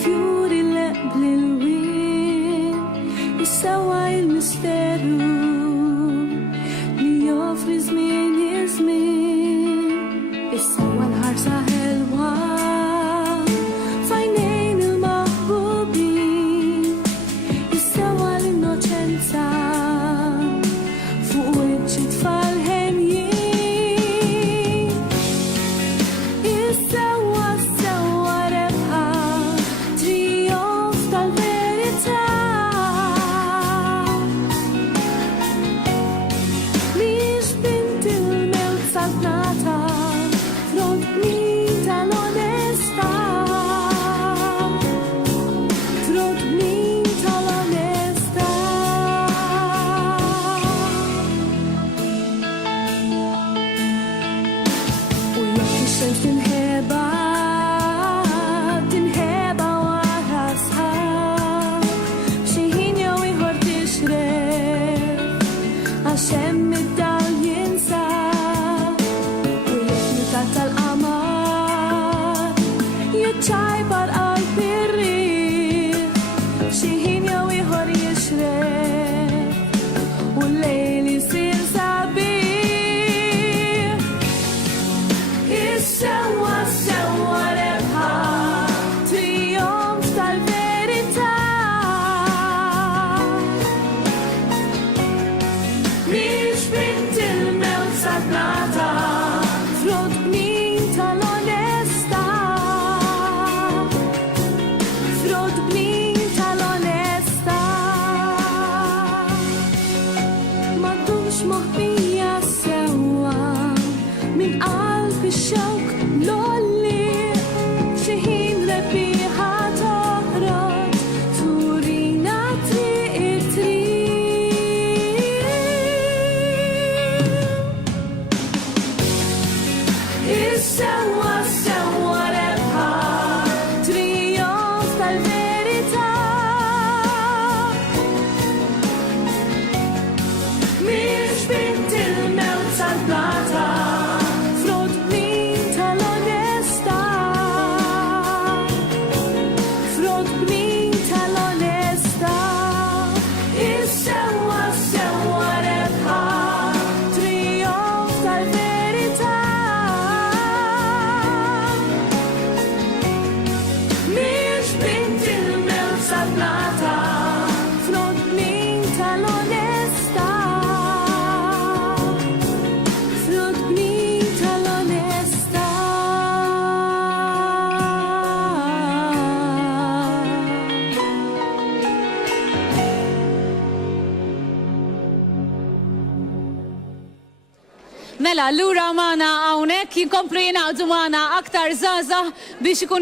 fjuri l-qbl il-wien jissawa il-misteru li joffri żmien iż-żmien jissawa l-ħarsa ħelwa f'għajnejn il-maħbubin jissawa l-innoċenza fuq wiċċ tfal ħenjin jissawa rebħa trionf tal-verità mhix bint il-mewt saltnata front min tal-onestà front min tal-onestà u jekk ix-xemx tinħeba wara sħab xi ħin jew ieħor tixref għax hemm id-dawl jinsab u jekk nitat tal-qamar jiċċajbar qalb ir-riħ xi ħin jew ieħor jixref u l-lejl isir sabiħ Is-sewwa rebħa trionf tal-verità mhix bint il-mewt saltnata front min tal-onestà front min tal-onestà m'għadux moħbija sewwa min qalb ix-xewq lolli xi ħin rebbieħa toħroġ turina triq it-triq Is-sewwa rebħa trionf tal-verità mhix bint il-mewt saltnata front min tal-onestà front min tal-onestà Is-sewwa rebħa trionf tal-verità mhix bint il-mewt saltnata front min tal-onestà front min tal-onestà Mela, allura magħna hawnhekk jinkomplu jingħaqdu magħna aktar żgħażagħ biex ikun